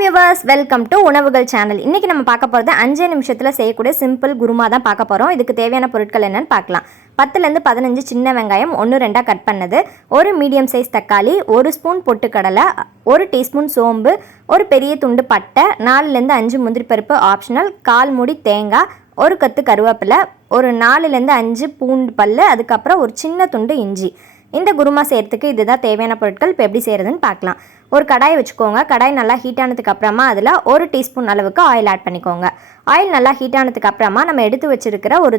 Viewers, welcome to உணவுகள் channel. இன்றைக்கி நம்ம பார்க்க போகிறது 5 நிமிஷத்தில் செய்யக்கூடிய சிம்பிள் குருமா தான் பார்க்க போகிறோம். இதுக்கு தேவையான பொருட்கள் என்னென்னு பார்க்கலாம். 10லேருந்து 15 சின்ன வெங்காயம் 1-2 கட் பண்ணது, ஒரு மீடியம் சைஸ் தக்காளி, 1 ஸ்பூன் பொட்டுக்கடலை, 1 டீஸ்பூன் சோம்பு, ஒரு பெரிய துண்டு பட்டை, 4லேருந்து 5 முந்திரி பருப்பு ஆப்ஷனல், 1/4 மூடி தேங்காய், ஒரு கத்து கருவேப்பிலை, ஒரு 4லேருந்து 5 பூண்டு பல், அதுக்கப்புறம் ஒரு சின்ன துண்டு இஞ்சி. இந்த குருமா செய்கிறதுக்கு இதுதான் தேவையான பொருட்கள். இப்போ எப்படி செய்கிறதுன்னு பார்க்கலாம். ஒரு கடாய் வச்சுக்கோங்க. கடாய் நல்லா ஹீட் ஆனதுக்கு அப்புறமா அதில் 1 டீஸ்பூன் அளவுக்கு ஆயில் ஆட் பண்ணிக்கோங்க. ஆயில் நல்லா ஹீட் ஆனதுக்கு அப்புறமா நம்ம எடுத்து வச்சிருக்கிற ஒரு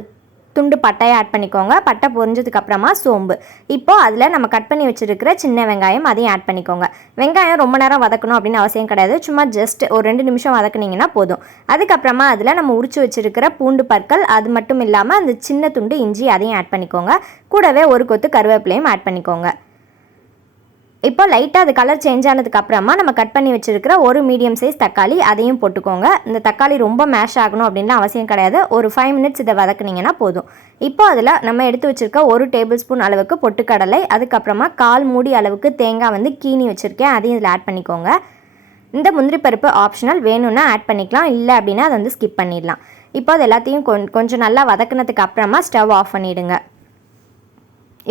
துண்டு பட்டையை ஆட் பண்ணிக்கோங்க. பட்டை பொரிஞ்சதுக்கு அப்புறமா சோம்பு. இப்போது அதில் நம்ம கட் பண்ணி வச்சுருக்கிற சின்ன வெங்காயம் அதையும் ஆட் பண்ணிக்கோங்க. வெங்காயம் ரொம்ப நேரம் வதக்கணும் அப்படின்னு அவசியம் கிடையாது. சும்மா ஜஸ்ட் ஒரு 2 நிமிஷம் வதக்குனிங்கன்னா போதும். அதுக்கப்புறமா அதில் நம்ம உரிச்சு வச்சுருக்கிற பூண்டு பற்கள், அது மட்டும் இல்லாமல் அந்த சின்ன துண்டு இஞ்சி அதையும் ஆட் பண்ணிக்கோங்க. கூடவே ஒரு கொத்து கருவேப்பிலையும் ஆட் பண்ணிக்கோங்க. இப்போ லைட்டாக அது கலர் சேஞ்ச் ஆனதுக்கு அப்புறமா நம்ம கட் பண்ணி வச்சுருக்கிற ஒரு மீடியம் சைஸ் தக்காளி அதையும் போட்டுக்கோங்க. இந்த தக்காளி ரொம்ப மேஷ் ஆகணும் அப்படின்லாம் அவசியம் கிடையாது. ஒரு 5 மினிட்ஸ் இதை வதக்குனிங்கன்னா போதும். இப்போ அதில் நம்ம எடுத்து வச்சுருக்க 1 டேபிள் ஸ்பூன் அளவுக்கு பொட்டுக்கடலை, அதுக்கப்புறமா 1/4 மூடி அளவுக்கு தேங்காய் கீனி வச்சுருக்கேன், அதையும் இதில் ஆட் பண்ணிக்கோங்க. இந்த முந்திரி பருப்பு ஆப்ஷனல், வேணும்னா ஆட் பண்ணிக்கலாம், இல்லை அப்படின்னா அதை ஸ்கிப் பண்ணிடலாம். இப்போ அது எல்லாத்தையும் கொஞ்சம் நல்லா வதக்குனதுக்கு அப்புறமா ஸ்டவ் ஆஃப் பண்ணிவிடுங்க.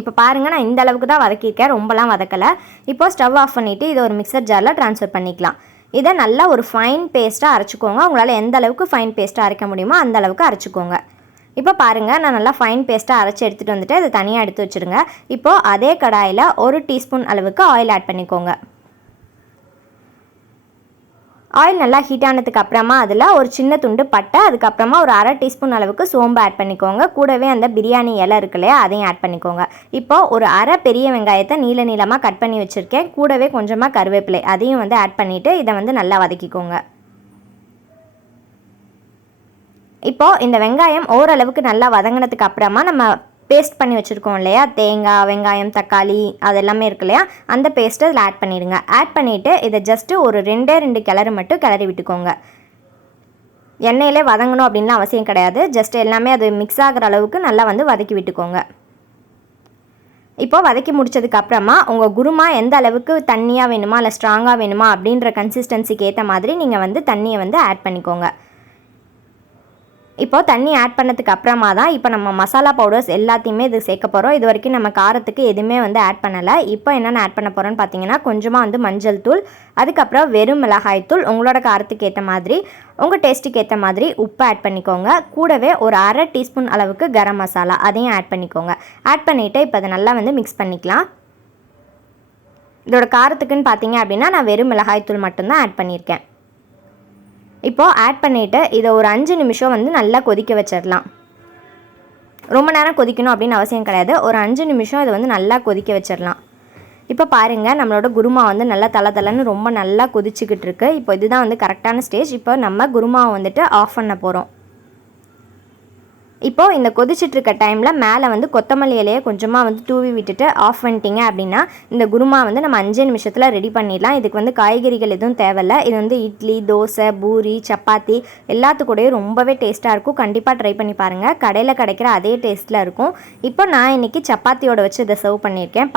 இப்போ பாருங்கள், நான் இந்த அளவுக்கு தான் வதக்கியிருக்கேன், ரொம்பலாம் வதக்கலை. இப்போது ஸ்டவ் ஆஃப் பண்ணிவிட்டு இதை ஒரு மிக்சர் ஜாரில் ட்ரான்ஸ்ஃபர் பண்ணிக்கலாம். இதை நல்லா ஒரு ஃபைன் பேஸ்ட்டாக அரைச்சிக்கோங்க. உங்களால் எந்த அளவுக்கு ஃபைன் பேஸ்ட்டாக அரைக்க முடியுமோ அந்த அளவுக்கு அரைச்சிக்கோங்க. இப்போ பாருங்கள், நான் நல்லா ஃபைன் பேஸ்ட்டாக அரைச்சி எடுத்துகிட்டு வந்துட்டு இதை தனியாக எடுத்து வச்சுருங்க. இப்போது அதே கடாயில் 1 டீஸ்பூன் அளவுக்கு ஆயில் ஆட் பண்ணிக்கோங்க. ஆயில் நல்லா ஹீட் ஆனதுக்கு அப்புறமா அதில் ஒரு சின்ன துண்டு பட்டை, அதுக்கப்புறமா ஒரு 1/2 டீஸ்பூன் அளவுக்கு சோம்பு ஆட் பண்ணிக்கோங்க. கூடவே அந்த பிரியாணி இலை இருக்கு இல்லையா, அதையும் ஆட் பண்ணிக்கோங்க. இப்போது ஒரு 1/2 பெரிய வெங்காயத்தை நீளமாக கட் பண்ணி வச்சுருக்கேன். கூடவே கொஞ்சமாக கருவேப்பிலை அதையும் ஆட் பண்ணிவிட்டு இதை நல்லா வதக்கிக்கோங்க. இப்போது இந்த வெங்காயம் ஓரளவுக்கு நல்லா வதங்கினதுக்கு அப்புறமா நம்ம பேஸ்ட் பண்ணி வச்சுருக்கோம் இல்லையா, தேங்காய், வெங்காயம், தக்காளி அதெல்லாமே இருக்கு இல்லையா, அந்த பேஸ்ட்டை இதில் ஆட் பண்ணிவிடுங்க. ஆட் பண்ணிவிட்டு இதை ஜஸ்ட்டு ஒரு 2 கிளறு மட்டும் கிளறி விட்டுக்கோங்க. எண்ணெயிலே வதங்கணும் அப்படின்லாம் அவசியம் கிடையாது. ஜஸ்ட் எல்லாமே அது மிக்ஸ் ஆகிற அளவுக்கு நல்லா வதக்கி விட்டுக்கோங்க. இப்போ வதக்கி முடிச்சதுக்கு அப்புறமா உங்கள் குருமா எந்த அளவுக்கு தண்ணியாக வேணுமா இல்லை ஸ்ட்ராங்காக வேணுமா அப்படின்ற கன்சிஸ்டன்சிக்கு ஏற்ற மாதிரி நீங்கள் தண்ணியை ஆட் பண்ணிக்கோங்க. இப்போது தண்ணி ஆட் பண்ணதுக்கு அப்புறமா தான் இப்போ நம்ம மசாலா பவுடர்ஸ் எல்லாத்தையுமே இது சேர்க்க போகிறோம். இது வரைக்கும் நம்ம காரத்துக்கு எதுவுமே ஆட் பண்ணலை. இப்போ என்னென்ன ஆட் பண்ண போகிறோன்னு பார்த்தீங்கன்னா, கொஞ்சமாக மஞ்சள் தூள், அதுக்கப்புறம் வெறும் மிளகாய் தூள், உங்களோட காரத்துக்கு ஏற்ற மாதிரி, உங்கள் டேஸ்ட்டுக்கு ஏற்ற மாதிரி உப்பு ஆட் பண்ணிக்கோங்க. கூடவே ஒரு 1/2 டீஸ்பூன் அளவுக்கு கரம் மசாலா அதையும் ஆட் பண்ணிக்கோங்க. ஆட் பண்ணிவிட்டு இப்போ அதை நல்லா மிக்ஸ் பண்ணிக்கலாம். இதோட காரத்துக்குன்னு பார்த்தீங்க அப்படின்னா நான் வெறும் மிளகாய் தூள் மட்டும்தான் ஆட் பண்ணியிருக்கேன். இப்போது ஆட் பண்ணிவிட்டு இதை ஒரு 5 நிமிஷம் நல்லா கொதிக்க வச்சிடலாம். ரொம்ப நேரம் கொதிக்கணும் அப்படின்னு அவசியம் கிடையாது. ஒரு 5 நிமிஷம் இதை நல்லா கொதிக்க வச்சிடலாம். இப்போ பாருங்கள், நம்மளோட குருமா நல்லா தளன்னு ரொம்ப நல்லா கொதிச்சுக்கிட்டு இருக்கு. இப்போ இதுதான் கரெக்டான ஸ்டேஜ். இப்போ நம்ம குருமாவை ஆஃப் பண்ண போகிறோம். இப்போது இந்த கொதிச்சிட்ருக்க டைமில் மேலே கொத்தமல்லி இலையை கொஞ்சமாக தூவி விட்டுட்டு ஆஃப் பண்ணிட்டீங்க அப்படின்னா இந்த குருமா நம்ம 5 நிமிஷத்தில் ரெடி பண்ணிடலாம். இதுக்கு காய்கறிகள் எதுவும் தேவையில்லை. இது இட்லி, தோசை, பூரி, சப்பாத்தி எல்லாத்துக்கூடயும் ரொம்பவே டேஸ்ட்டாக இருக்கும். கண்டிப்பாக ட்ரை பண்ணி பாருங்கள். கடையில் கிடைக்கிற அதே டேஸ்ட்டில் இருக்கும். இப்போ நான் இன்றைக்கி சப்பாத்தியோட வச்சு இதை சர்வ் பண்ணியிருக்கேன்.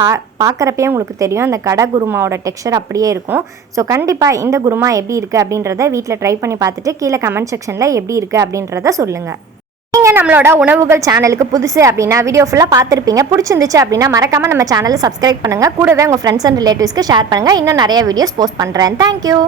பார்க்குறப்பே உங்களுக்கு தெரியும் அந்த கடை குருமாவோட டெக்ஸ்சர் அப்படியே இருக்கும். ஸோ கண்டிப்பாக இந்த குருமா எப்படி இருக்குது அப்படின்றத வீட்டில் ட்ரை பண்ணி பார்த்துட்டு கீழே கமெண்ட் செக்ஷனில் எப்படி இருக்குது அப்படின்றத சொல்லுங்கள். நீங்கள் நம்மளோட உணவுகள் சேனலுக்கு புதுசு அப்படின்னா வீடியோ ஃபுல்லாக பார்த்துருப்பீங்க. பிடிச்சிருந்துச்சு அப்படின்னா மறக்காமல் நம்ம சேனலை சப்ஸ்கிரைப் பண்ணுங்கள். கூடவே உங்கள் ஃப்ரெண்ட்ஸ் அண்ட் ரிலேட்டிவ்ஸ்க்கு ஷேர் பண்ணுங்கள். இன்னும் நிறைய வீடியோஸ் போஸ்ட் பண்ணுறேன். தேங்க்யூ.